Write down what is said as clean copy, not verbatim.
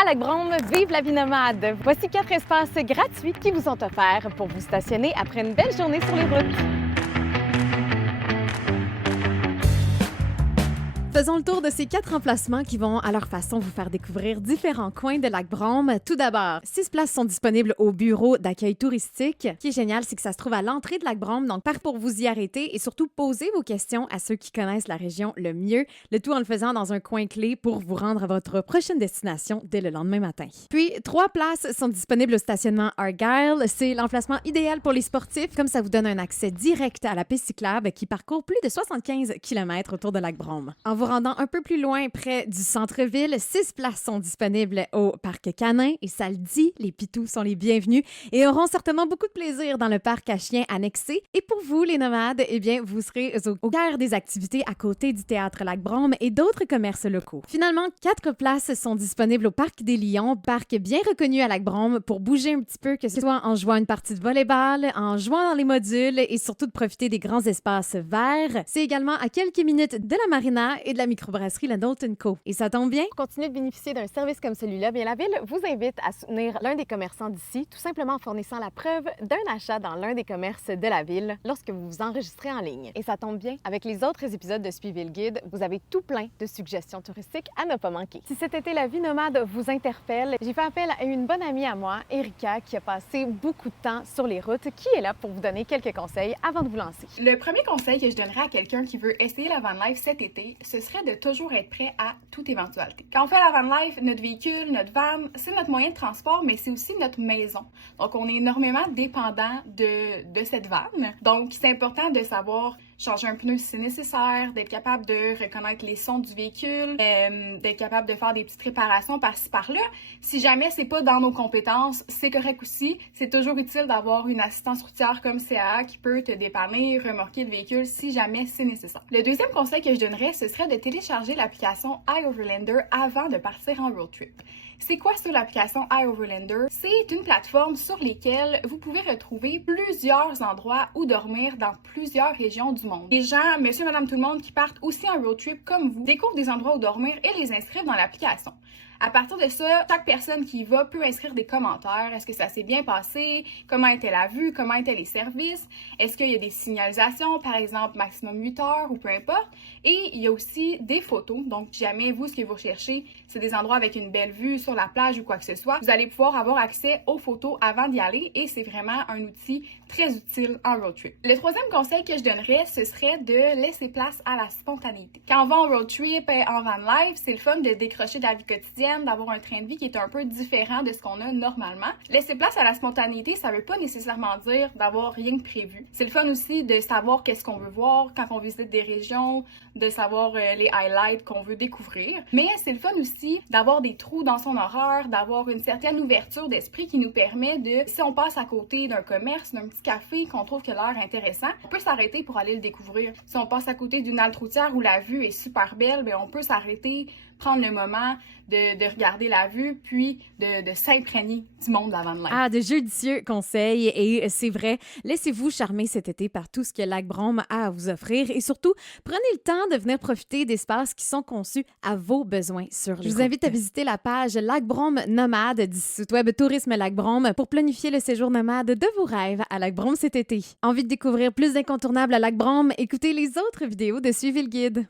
À Lac-Brome, vive la vie nomade! Voici 4 espaces gratuits qui vous sont offerts pour vous stationner après une belle journée sur les routes. Faisons le tour de ces 4 emplacements qui vont, à leur façon, vous faire découvrir différents coins de Lac-Brome. Tout d'abord, 6 places sont disponibles au bureau d'accueil touristique. Ce qui est génial, c'est que ça se trouve à l'entrée de Lac-Brome, donc par pour vous y arrêter et surtout poser vos questions à ceux qui connaissent la région le mieux, le tout en le faisant dans un coin clé pour vous rendre à votre prochaine destination dès le lendemain matin. Puis, 3 places sont disponibles au stationnement Argyle. C'est l'emplacement idéal pour les sportifs, comme ça vous donne un accès direct à la piste cyclable qui parcourt plus de 75 km autour de Lac-Brome. En vous rendant un peu plus loin, près du centre-ville, 6 places sont disponibles au parc canin et ça le dit, les pitous sont les bienvenus et auront certainement beaucoup de plaisir dans le parc à chiens annexé. Et pour vous, les nomades, eh bien, vous serez au cœur des activités à côté du théâtre Lac-Brome et d'autres commerces locaux. Finalement, 4 places sont disponibles au parc des Lions, parc bien reconnu à Lac-Brome pour bouger un petit peu, que ce soit en jouant une partie de volleyball, en jouant dans les modules et surtout de profiter des grands espaces verts. C'est également à quelques minutes de la marina et de la microbrasserie La Dalton Co. Et ça tombe bien. Pour continuer de bénéficier d'un service comme celui-là, bien la Ville vous invite à soutenir l'un des commerçants d'ici, tout simplement en fournissant la preuve d'un achat dans l'un des commerces de la Ville lorsque vous vous enregistrez en ligne. Et ça tombe bien, avec les autres épisodes de Suivez le guide, vous avez tout plein de suggestions touristiques à ne pas manquer. Si cet été la vie nomade vous interpelle, j'ai fait appel à une bonne amie à moi, Erika, qui a passé beaucoup de temps sur les routes, qui est là pour vous donner quelques conseils avant de vous lancer. Le premier conseil que je donnerais à quelqu'un qui veut essayer la van life cet été, ce serait de toujours être prêt à toute éventualité. Quand on fait la van life, notre véhicule, notre van, c'est notre moyen de transport, mais c'est aussi notre maison. Donc, on est énormément dépendant de cette van. Donc, c'est important de savoir changer un pneu si c'est nécessaire, d'être capable de reconnaître les sons du véhicule, d'être capable de faire des petites réparations par-ci par-là. Si jamais c'est pas dans nos compétences, c'est correct aussi. C'est toujours utile d'avoir une assistance routière comme CAA qui peut te dépanner, remorquer le véhicule si jamais c'est nécessaire. Le deuxième conseil que je donnerais, ce serait de télécharger l'application iOverlander avant de partir en road trip. C'est quoi ça, l'application iOverlander? C'est une plateforme sur laquelle vous pouvez retrouver plusieurs endroits où dormir dans plusieurs régions du monde. Les gens, monsieur, madame, tout le monde qui partent aussi en road trip comme vous, découvrent des endroits où dormir et les inscrivent dans l'application. À partir de ça, chaque personne qui y va peut inscrire des commentaires. Est-ce que ça s'est bien passé? Comment était la vue? Comment étaient les services? Est-ce qu'il y a des signalisations, par exemple, maximum 8 heures ou peu importe? Et il y a aussi des photos. Donc, si jamais vous, ce que vous recherchez, c'est des endroits avec une belle vue sur la plage ou quoi que ce soit, vous allez pouvoir avoir accès aux photos avant d'y aller et c'est vraiment un outil très utile en road trip. Le troisième conseil que je donnerais, ce serait de laisser place à la spontanéité. Quand on va en road trip, en van life, c'est le fun de décrocher de la vie quotidienne, d'avoir un train de vie qui est un peu différent de ce qu'on a normalement. Laisser place à la spontanéité, ça veut pas nécessairement dire d'avoir rien de prévu. C'est le fun aussi de savoir qu'est-ce qu'on veut voir quand on visite des régions, de savoir les highlights qu'on veut découvrir. Mais c'est le fun aussi d'avoir des trous dans son horaire, d'avoir une certaine ouverture d'esprit qui nous permet de, si on passe à côté d'un commerce, d'un petit café qu'on trouve que l'air intéressant, on peut s'arrêter pour aller le découvrir. Si on passe à côté d'une halte routière où la vue est super belle, bien on peut s'arrêter, prendre le moment de regarder la vue, puis de s'imprégner du monde de la van life. Ah, de judicieux conseils et c'est vrai, laissez-vous charmer cet été par tout ce que Lac-Brome a à vous offrir et surtout, prenez le temps de venir profiter d'espaces qui sont conçus à vos besoins sur les routes. Je vous invite à visiter la page Lac-Brome Nomade du site web Tourisme Lac-Brome pour planifier le séjour nomade de vos rêves à Lac-Brome cet été. Envie de découvrir plus d'incontournables à Lac-Brome? Écoutez les autres vidéos de Suivez le guide.